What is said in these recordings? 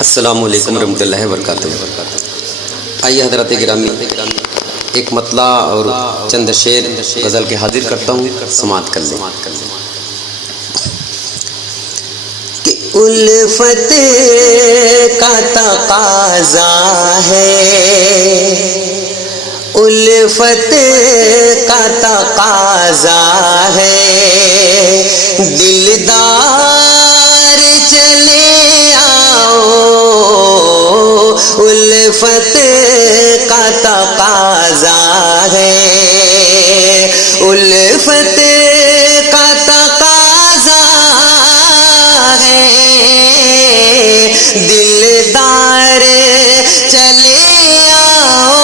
السلام علیکم ورحمۃ اللہ وبرکاتہ۔ آئیے حضرات گرامی ایک مطلع اور چند شعر غزل کے حاضر کرتا ہوں، سماعت کر لیں۔ کہ الفت کا تقاضا ہے، الفت کا تقاضا ہے، دلدار چلے آؤ، الفت کا تقاضا ہے، الفت کا تقاضا ہے، دلدار چلے آؤ،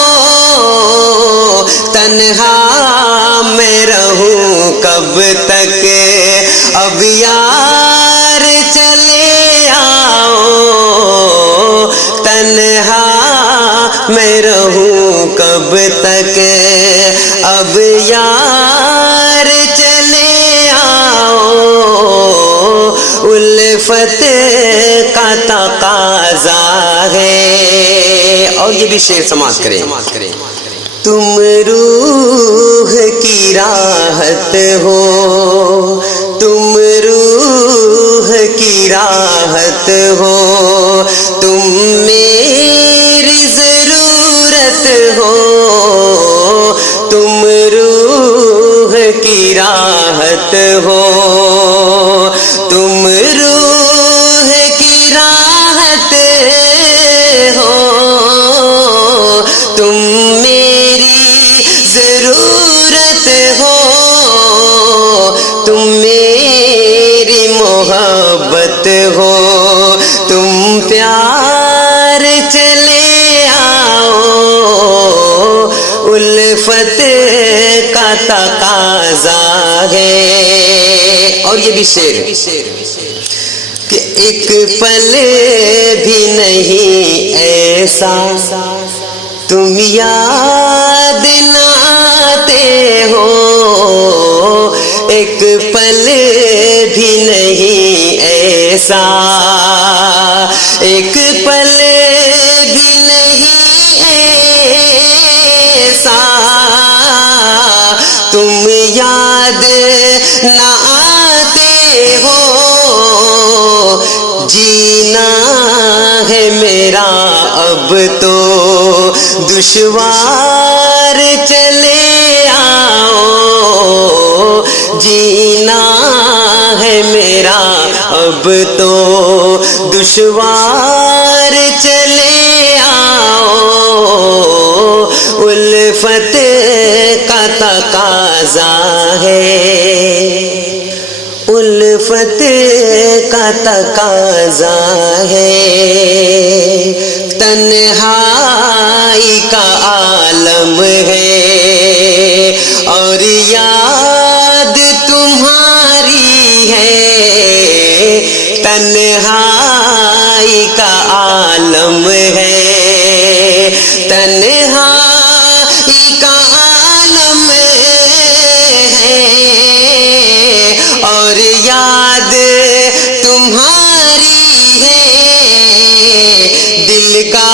تنہا میں رہوں کب تک، اب یار چلے آؤ، تنہا میں رہوں کب تک، اب یار چلے آؤ، الفت کا تقاضا ہے۔ اور یہ بھی شعر سماعت کریں۔ تم روح کی راحت ہو، تم روح کی راحت ہو، تم میری ضرورت ہو، تم روح کی راحت ہو، تم روح کی راحت ہو، تم ضرورت ہو، تم میری محبت ہو، تم پیار چلے آؤ، الفت کا تقاضا ہے۔ اور یہ بھی شعر کہ ایک پل بھی نہیں ایسا تم یاد نہ آتے ہو، ایک پل بھی نہیں ایسا، ایک پل بھی نہیں ایسا تم یاد نہ آتے ہو، جینا ہے میرا اب تو دشوار چلے آؤ، جینا ہے میرا اب تو دشوار چلے آؤ، الفت کا تقاضا ہے، الفت کا تقاضا ہے، تنہائی کا عالم ہے اور یاد تمہاری ہے، تنہائی کا عالم ہے، تنہائی کا عالم ہے اور یاد تمہاری ہے، دل کا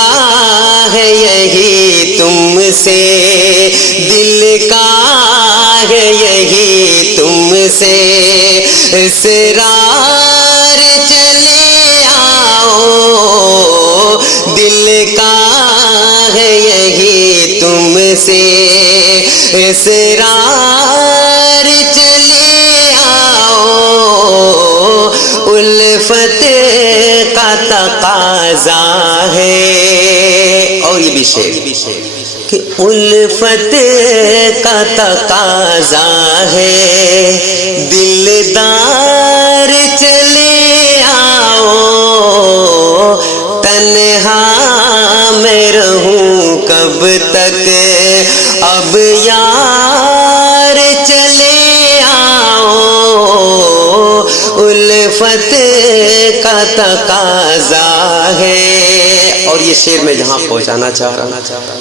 ہے یہی تم سے، دل کا ہے یہی تم سے، اسرار چلے آؤ، دل کا ہے یہی تم سے، اسرار چلے آؤ، الفت کا تقاضا ہے۔ اور یہ بھی شعر کہ الفت کا تقاضا ہے، دلدار چلے آؤ، تنہا میں رہوں کب تک، اب یار چلے آؤ، الفت کا تقاضا ہے۔ اور یہ شعر میں جہاں پہنچانا چاہ رہا ہوں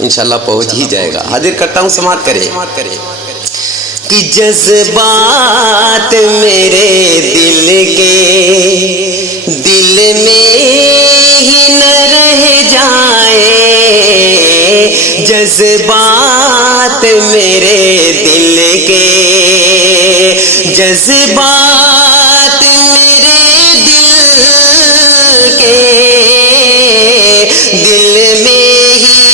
انشاءاللہ پہنچ ہی جائے گا۔ حاضر کرتا ہوں، سماعت کریں۔ کہ جذبات میرے دل کے دل میں ہی نہ جذبات میرے دل کے، جذبات میرے دل کے، دل میں ہی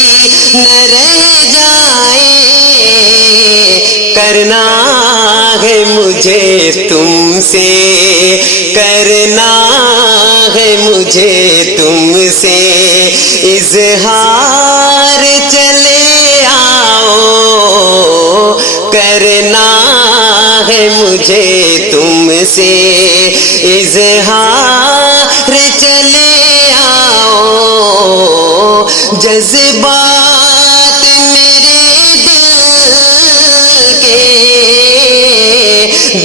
نہ رہ جائے، کرنا ہے مجھے تم سے، کرنا ہے مجھے تم سے اظہار، چلے آؤ، کرنا ہے مجھے تم سے اظہار، چلے آؤ، جذبات میرے دل کے،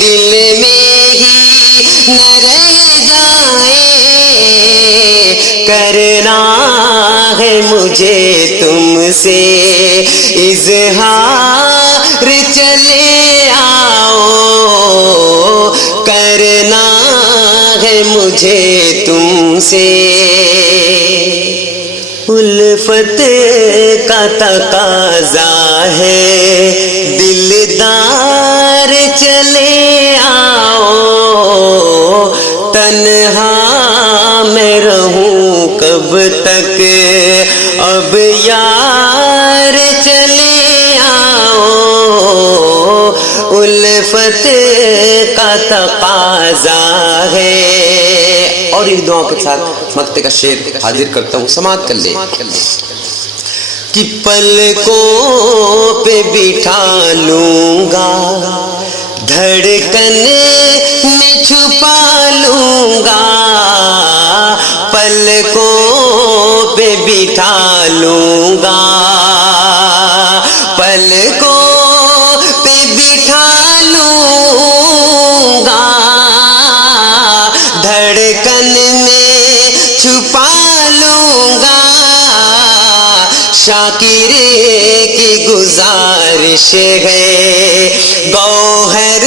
دل میں ہی نہ رہ جائے، کرنا ہے مجھے تم سے اظہار، چلے آؤ، کرنا ہے مجھے تم سے، الفت کا تقاضا ہے دلدار، چلے آؤ، تنہا میں رہوں کب تک اب یار، چلے آؤ، الفت کا تقاضا ہے۔ اور ان دعاؤں کے ساتھ مقطع کا شعر حاضر کرتا ہوں، سماعت کر لیں۔ کہ پلکوں پہ بٹھا لوں گا، دھڑکن میں چھپا لوں گا، پلکوں پہ بٹھا لوں گا، پلکوں پہ بٹھا لوں گا، دھڑکن میں چھپا لوں گا، شاکر کی گزارش ہے، گوہر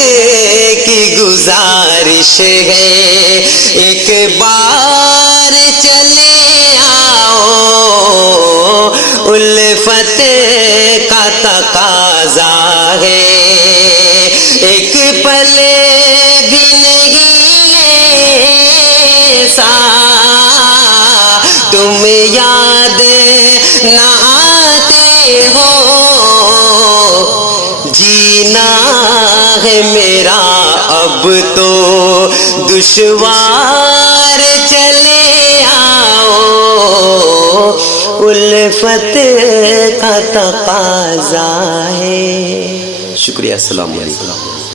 کی گزارش ہے، ایک بار چلے آؤ، الفت کا تقاضا ہے، ایک پل بھی نہیں ایسا تم یاد نہ آتے ہو، جینا ہے میرا اب تو دشوار، چلے آؤ، الفت کا تقاضا ہے۔ شکریہ، السلام علیکم۔